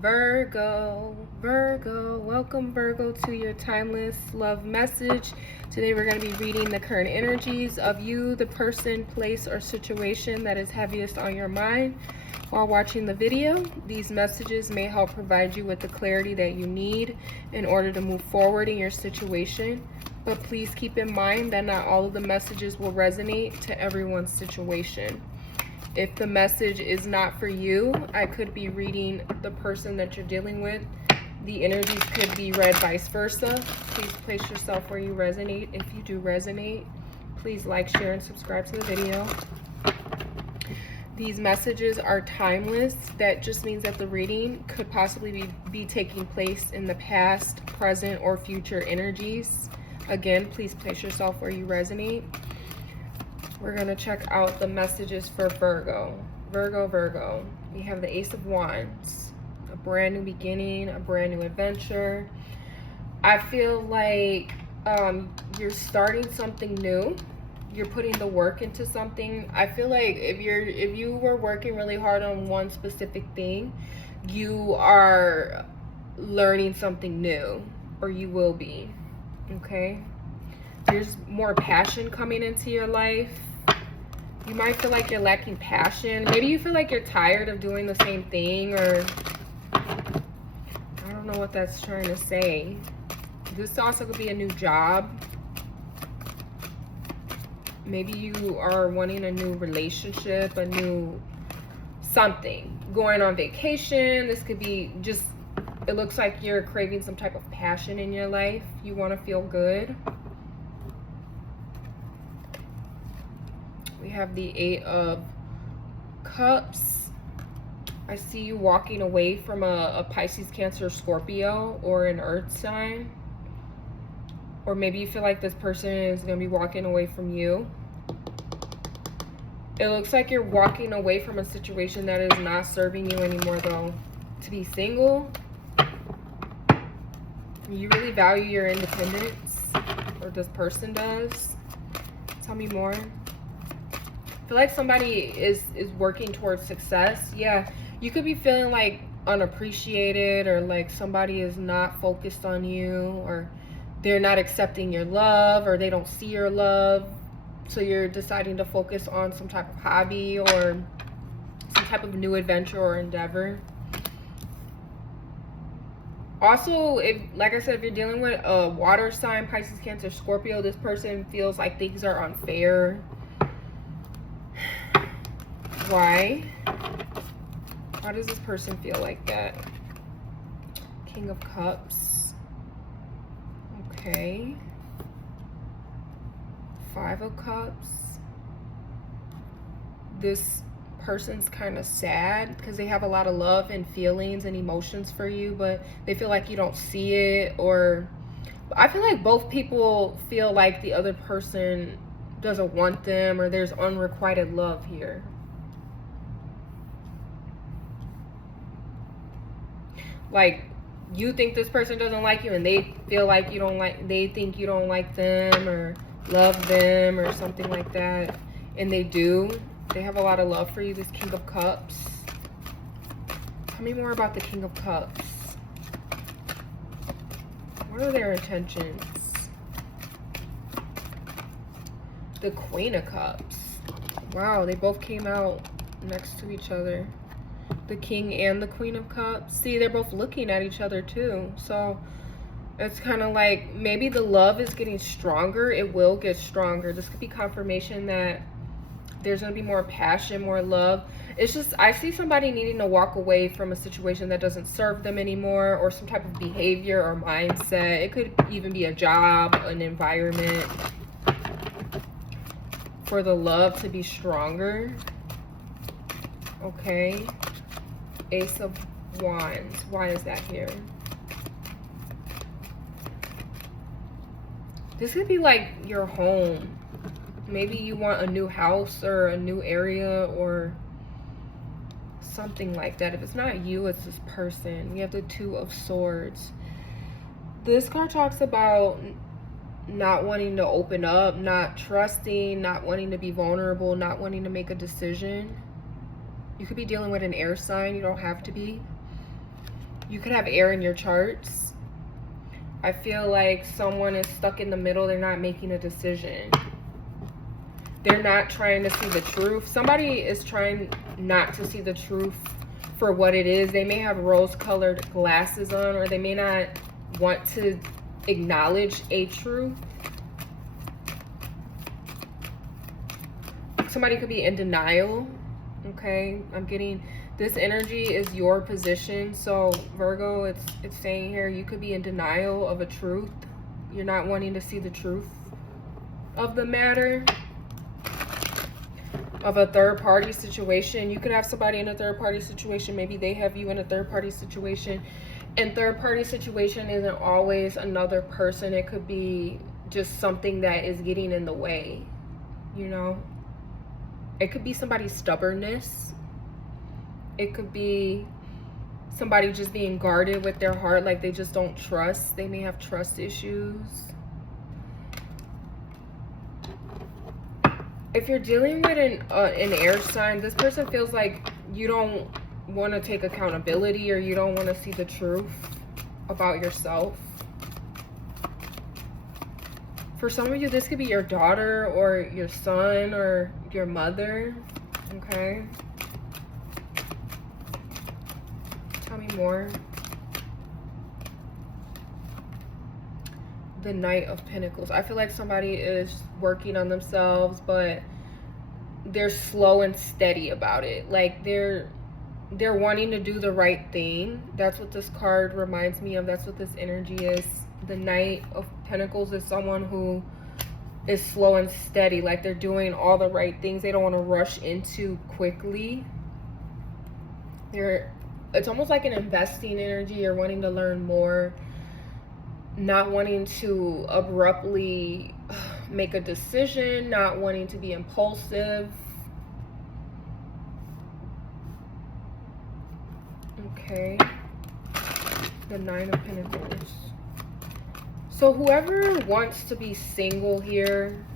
Virgo, welcome Virgo to your timeless love message. Today we're going to be reading the current energies of you, the person, place, or situation that is heaviest on your mind. While watching the video, these messages may help provide you with the clarity that you need in order to move forward in your situation. But please keep in mind that not all of the messages will resonate to everyone's situation. If the message is not for you, I could be reading the person that you're dealing with. The energies could be read vice versa. Please place yourself where you resonate. If you do resonate, please like, share, and subscribe to the video. These messages are timeless. That just means that the reading could possibly be taking place in the past, present, or future energies. Again, please place yourself where you resonate. We're going to check out the messages for Virgo. Virgo. We have the Ace of Wands. A brand new beginning, a brand new adventure. I feel like you're starting something new. You're putting the work into something. I feel like if you were working really hard on one specific thing, you are learning something new, or you will be. Okay? There's more passion coming into your life. You might feel like you're lacking passion. Maybe you feel like you're tired of doing the same thing, or I don't know what that's trying to say. This also could be a new job. Maybe you are wanting a new relationship, a new something. Going on vacation. This could be just, it looks like you're craving some type of passion in your life. You want to feel good. We have the Eight of Cups. I see you walking away from a Pisces, Cancer, Scorpio, or an Earth sign. Or maybe you feel like this person is going to be walking away from you. It looks like you're walking away from a situation that is not serving you anymore, though. To be single, you really value your independence, or this person does. Tell me more. I feel like somebody is working towards success. Yeah, you could be feeling like unappreciated, or like somebody is not focused on you, or they're not accepting your love, or they don't see your love. So you're deciding to focus on some type of hobby or some type of new adventure or endeavor. Also, if, like I said, if you're dealing with a water sign, Pisces, Cancer, Scorpio, this person feels like things are unfair. Why? Why does this person feel like that? King of Cups. Okay. Five of Cups. This person's kind of sad because they have a lot of love and feelings and emotions for you, but they feel like you don't see it. Or I feel like both people feel like the other person doesn't want them, or there's unrequited love here. Like, you think this person doesn't like you, and they feel like you don't like, they think you don't like them or love them or something like that. And they do. They have a lot of love for you, this King of Cups. Tell me more about the King of Cups. What are their intentions? The Queen of Cups. Wow, they both came out next to each other. The King and the Queen of Cups. See, they're both looking at each other too. So it's kind of like maybe the love is getting stronger. It will get stronger. This could be confirmation that there's going to be more passion, more love. It's just, I see somebody needing to walk away from a situation that doesn't serve them anymore, or some type of behavior or mindset. It could even be a job, an environment, for the love to be stronger. Okay. Ace of Wands. Why is that here? This could be like your home. Maybe you want a new house or a new area or something like that. If it's not you, it's this person. We have the Two of Swords. This card talks about not wanting to open up, not trusting, not wanting to be vulnerable, not wanting to make a decision. You could be dealing with an air sign. You don't have to be. You could have air in your charts. I feel like someone is stuck in the middle. They're not making a decision. They're not trying to see the truth. Somebody is trying not to see the truth for what it is. They may have rose-colored glasses on, or they may not want to acknowledge a truth. Somebody could be in denial. Okay, I'm getting this energy is your position. So Virgo, it's saying here you could be in denial of a truth. You're not wanting to see the truth of the matter, of a third-party situation. You could have somebody in a third-party situation. Maybe they have you in a third-party situation. And third-party situation isn't always another person. It could be just something that is getting in the way, you know? It could be somebody's stubbornness. It could be somebody just being guarded with their heart, like they just don't trust. They may have trust issues. If you're dealing with an air sign, this person feels like you don't want to take accountability, or you don't want to see the truth about yourself. For some of you, this could be your daughter or your son or your mother. Okay. Tell me more. The Knight of Pentacles. I feel like somebody is working on themselves, but they're slow and steady about it. Like they're wanting to do the right thing. That's what this card reminds me of. That's what this energy is. The Knight of Pentacles is someone who is slow and steady. Like they're doing all the right things. They don't want to rush into quickly. It's almost like an investing energy. You're wanting to learn more, not wanting to abruptly make a decision, not wanting to be impulsive. Okay. The Nine of Pentacles. So whoever wants to be single here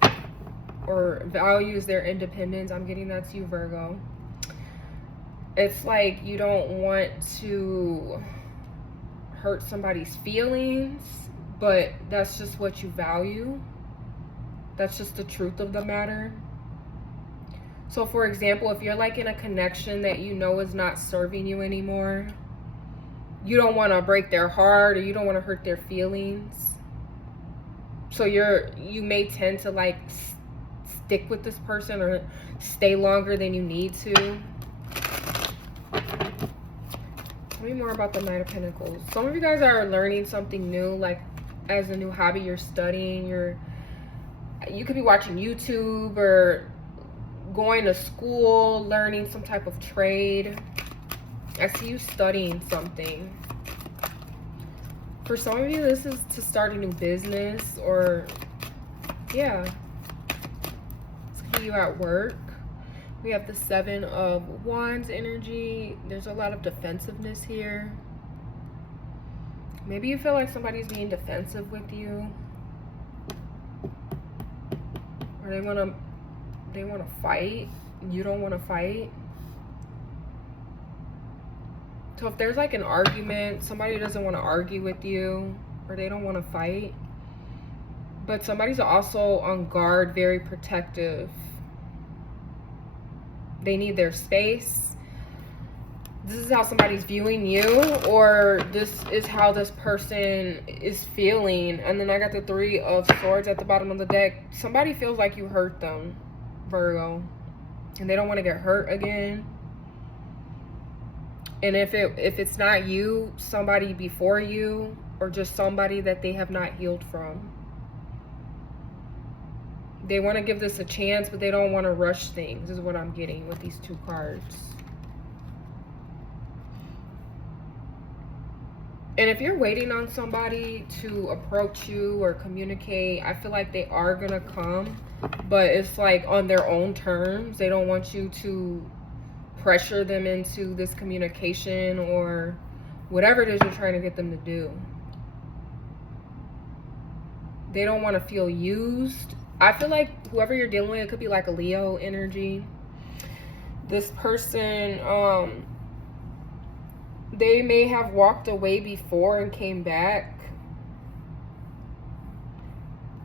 or values their independence, I'm getting that's you, Virgo. It's like you don't want to hurt somebody's feelings, but that's just what you value. That's just the truth of the matter. So for example, if you're like in a connection that you know is not serving you anymore, you don't want to break their heart, or you don't want to hurt their feelings. So you may tend to like stick with this person or stay longer than you need to. Tell me more about the Knight of Pentacles. Some of you guys are learning something new, like as a new hobby. You're studying, you could be watching YouTube or going to school, learning some type of trade. I see you studying something. For some of you, this is to start a new business, or yeah, it's gonna be you at work. We have the Seven of Wands energy. There's a lot of defensiveness here. Maybe you feel like somebody's being defensive with you, or they want to fight. You don't want to fight. So if there's like an argument, somebody doesn't want to argue with you, or they don't want to fight, but somebody's also on guard, very protective. They need their space. This is how somebody's viewing you, or this is how this person is feeling. And then I got the Three of Swords at the bottom of the deck. Somebody feels like you hurt them, Virgo, and they don't want to get hurt again. And if it's not you, somebody before you, or just somebody that they have not healed from. They want to give this a chance, but they don't want to rush things, is what I'm getting with these two cards. And if you're waiting on somebody to approach you or communicate, I feel like they are going to come, but it's like on their own terms. They don't want you to pressure them into this communication or whatever it is you're trying to get them to do. They don't want to feel used. I feel like whoever you're dealing with, it could be like a Leo energy. This person They may have walked away before and came back.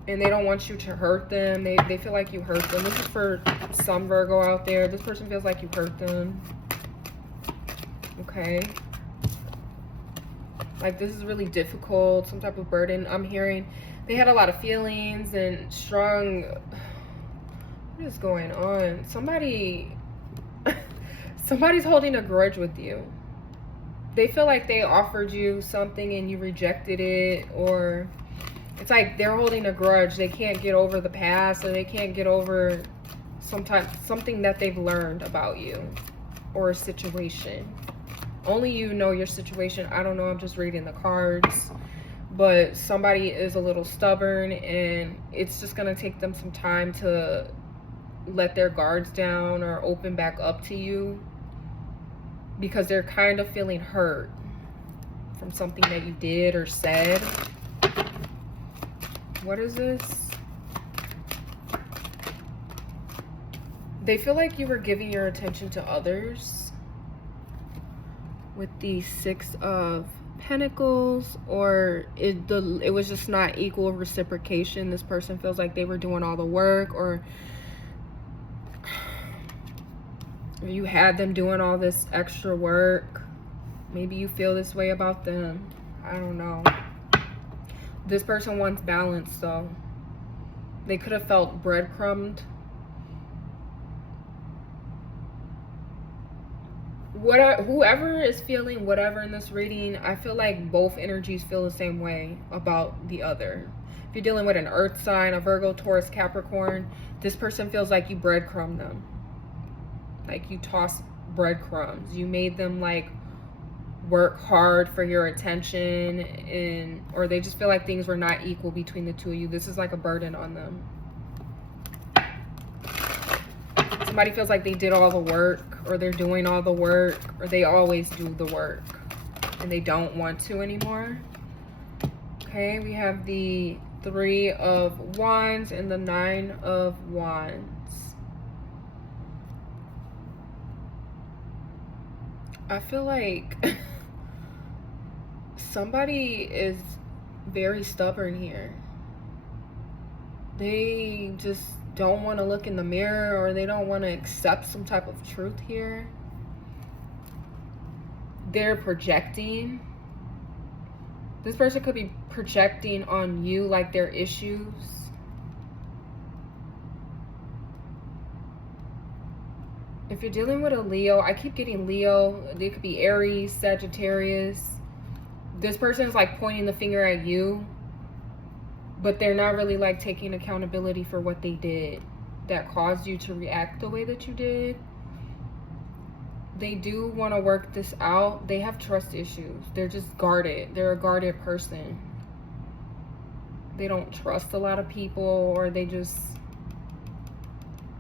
And they don't want you to hurt them. They feel like you hurt them. This is for some Virgo out there. This person feels like you hurt them. Okay. Like, this is really difficult. Some type of burden. I'm hearing they had a lot of feelings and strong... What is going on? Somebody's holding a grudge with you. They feel like they offered you something and you rejected it, or it's like they're holding a grudge. They can't get over the past, or they can't get over something that they've learned about you or a situation. Only you know your situation. I don't know. I'm just reading the cards. But somebody is a little stubborn, and it's just going to take them some time to let their guards down or open back up to you, because they're kind of feeling hurt from something that you did or said. What is this? They feel like you were giving your attention to others with the Six of Pentacles, or it was just not equal reciprocation. This person feels like they were doing all the work, or you had them doing all this extra work. Maybe you feel this way about them. I don't know. This person wants balance, though. They could have felt breadcrumbed. Whoever is feeling whatever in this reading, I feel like both energies feel the same way about the other. If you're dealing with an earth sign, a Virgo, Taurus, Capricorn, this person feels like you breadcrumbed them. Like you tossed breadcrumbs. You made them like work hard for your attention, and or they just feel like things were not equal between the two of you. This is like a burden on them. Somebody feels like they did all the work, or they're doing all the work, or they always do the work and they don't want to anymore. Okay, we have the Three of Wands and the Nine of Wands. I feel like somebody is very stubborn here. They just don't want to look in the mirror, or they don't want to accept some type of truth here. They're projecting. This person could be projecting on you like their issues. If you're dealing with a Leo, I keep getting Leo. They could be Aries, Sagittarius. This person is like pointing the finger at you, but they're not really like taking accountability for what they did that caused you to react the way that you did. They do want to work this out. They have trust issues. They're just guarded. They're a guarded person. They don't trust a lot of people, or they just...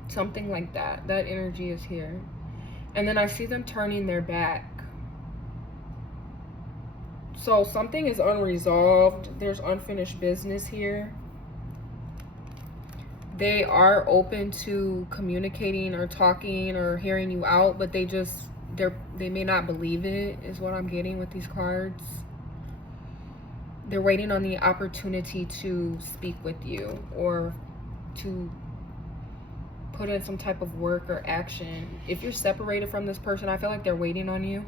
something like that. That energy is here. And then I see them turning their back. So something is unresolved. There's unfinished business here. They are open to communicating or talking or hearing you out, but they may not believe it, is what I'm getting with these cards. They're waiting on the opportunity to speak with you, or to put in some type of work or action. If you're separated from this person, I feel like they're waiting on you.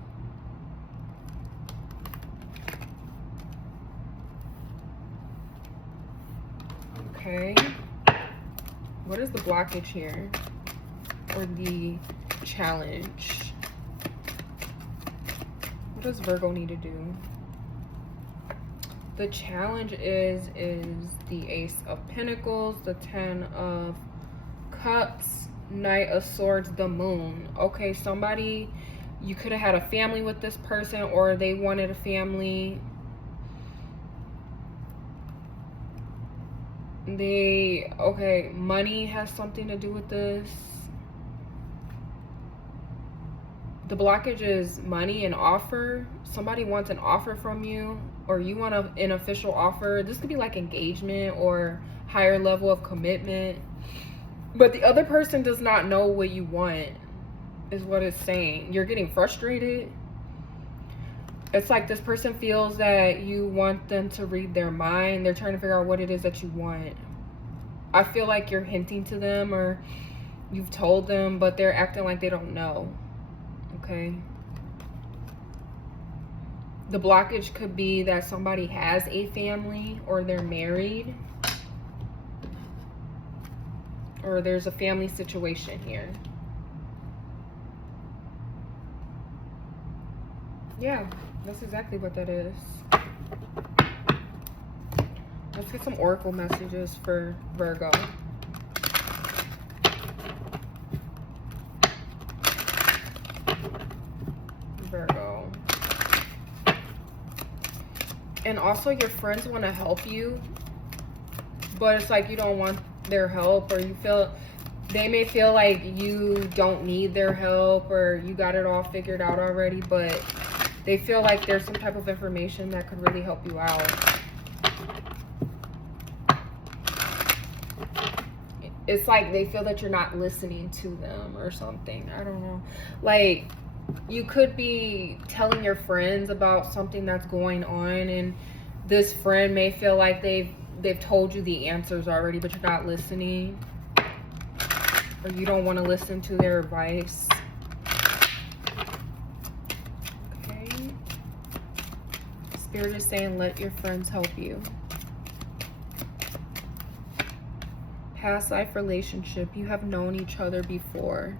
Okay. What is the blockage here? Or the challenge? What does Virgo need to do? The challenge is the Ace of Pentacles, the Ten of Cups, Knight of Swords, the Moon. Okay, somebody, you could have had a family with this person, or they wanted a family. Okay, money has something to do with this. The blockage is money and offer. Somebody wants an offer from you, or you want an official offer. This could be like engagement or higher level of commitment. But the other person does not know what you want, is what it's saying. You're getting frustrated. It's like this person feels that you want them to read their mind. They're trying to figure out what it is that you want. I feel like you're hinting to them or you've told them, but they're acting like they don't know. Okay. The blockage could be that somebody has a family or they're married. Or there's a family situation here. Yeah, that's exactly what that is. Let's get some oracle messages for Virgo. Virgo. And also your friends want to help you, but it's like you don't want their help, or you feel they may feel like you don't need their help or you got it all figured out already, but they feel like there's some type of information that could really help you out. It's like they feel that you're not listening to them or something. I don't know. Like, you could be telling your friends about something that's going on, and this friend may feel like they've told you the answers already, but you're not listening. Or you don't want to listen to their advice. Okay. Spirit is saying, let your friends help you. Past life relationship. You have known each other before.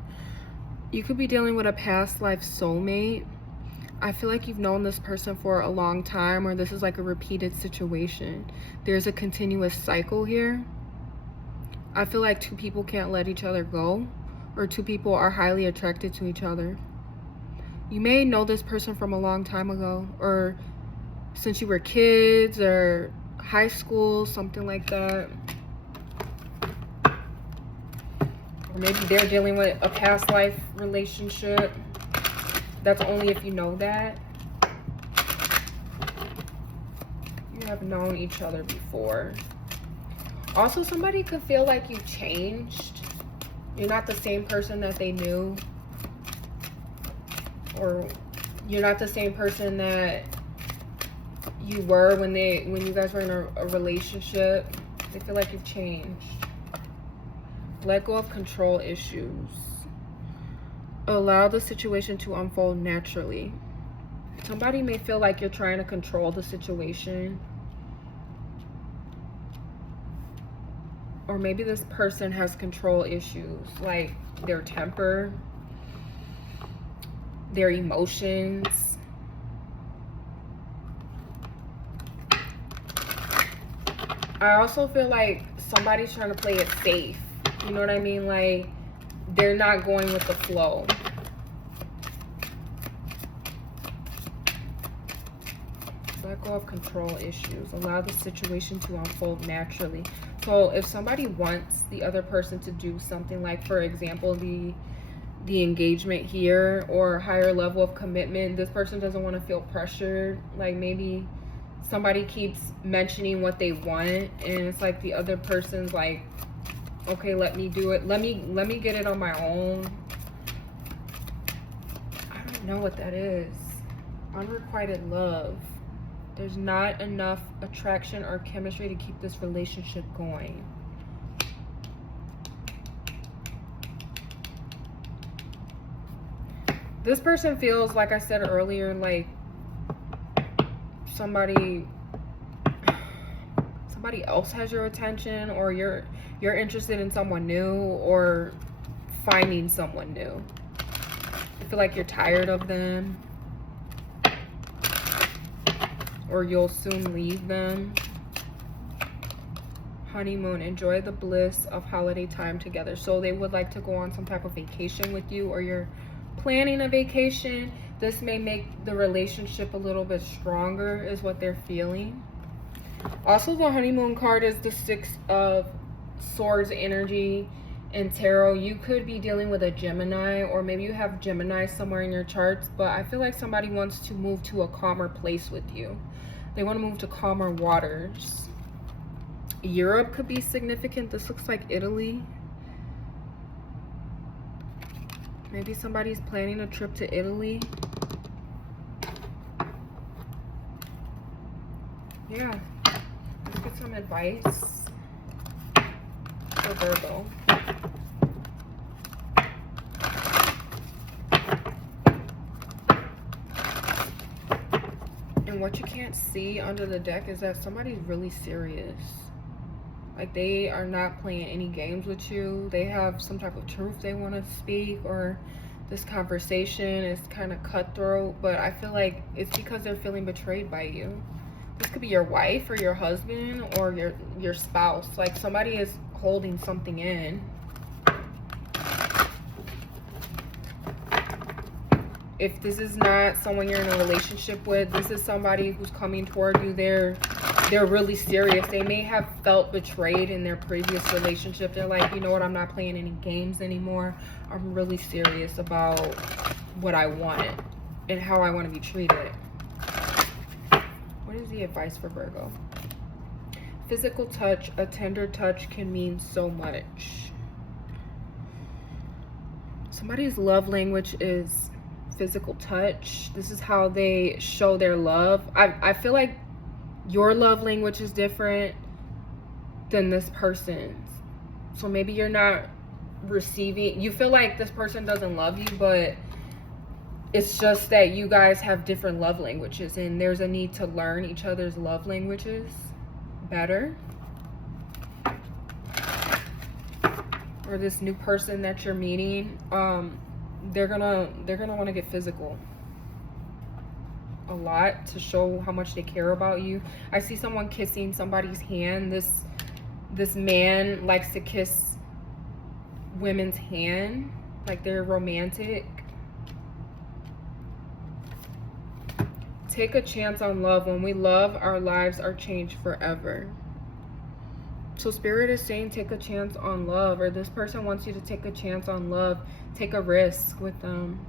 You could be dealing with a past life soulmate. I feel like you've known this person for a long time, or this is like a repeated situation. There's a continuous cycle here. I feel like two people can't let each other go, or two people are highly attracted to each other. You may know this person from a long time ago, or since you were kids or high school, something like that. Or maybe they're dealing with a past life relationship. That's only if you know that. You have known each other before. Also, somebody could feel like you've changed. You're not the same person that they knew. Or you're not the same person that you were when you guys were in a relationship. They feel like you've changed. Let go of control issues. Allow the situation to unfold naturally. Somebody may feel like you're trying to control the situation. Or maybe this person has control issues, like their temper, their emotions. I also feel like somebody's trying to play it safe. You know what I mean? Like, they're not going with the flow. Let go of control issues. Allow the situation to unfold naturally. So if somebody wants the other person to do something, like for example the engagement here, or a higher level of commitment, this person doesn't want to feel pressured. Like, maybe somebody keeps mentioning what they want, and it's like the other person's like, okay, let me do it, let me get it on my own. I don't know what that is. Unrequited love. There's not enough attraction or chemistry to keep this relationship going. This person feels, like I said earlier, like somebody else has your attention, or you're interested in someone new, or finding someone new. I feel like you're tired of them, or you'll soon leave them. Honeymoon. Enjoy the bliss of holiday time together. So they would like to go on some type of vacation with you, or you're planning a vacation. This may make the relationship a little bit stronger, is what they're feeling. Also, the honeymoon card is the Six of Swords energy in tarot. You could be dealing with a Gemini, or maybe you have Gemini somewhere in your charts, but I feel like somebody wants to move to a calmer place with you. They want to move to calmer waters. Europe could be significant. This looks like Italy. Maybe somebody's planning a trip to Italy. Yeah, let's get some advice for Virgo. And what you can't see under the deck is that somebody's really serious. Like, they are not playing any games with you. They have some type of truth they want to speak, or this conversation is kind of cutthroat, but I feel like it's because they're feeling betrayed by you. This could be your wife or your husband or your spouse. Like, somebody is holding something in. If this is not someone you're in a relationship with, this is somebody who's coming toward you. They're really serious. They may have felt betrayed in their previous relationship. They're like, you know what, I'm not playing any games anymore. I'm really serious about what I want and how I want to be treated. What is the advice for Virgo? Physical touch, a tender touch can mean so much. Somebody's love language is physical touch. This is how they show their love. I feel like your love language is different than this person's. So maybe you're not receiving, you feel like this person doesn't love you, but it's just that you guys have different love languages, and there's a need to learn each other's love languages better. Or this new person that you're meeting, they're gonna want to get physical a lot to show how much they care about you. I see someone kissing somebody's hand. This man likes to kiss women's hand, like they're romantic. Take a chance on love. When we love, our lives are changed forever. So Spirit is saying take a chance on love, or this person wants you to take a chance on love. Take a risk with them.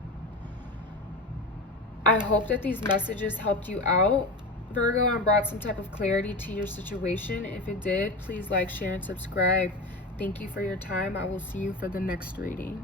I hope that these messages helped you out, Virgo, and brought some type of clarity to your situation. If it did, please like, share, and subscribe. Thank you for your time. I will see you for the next reading.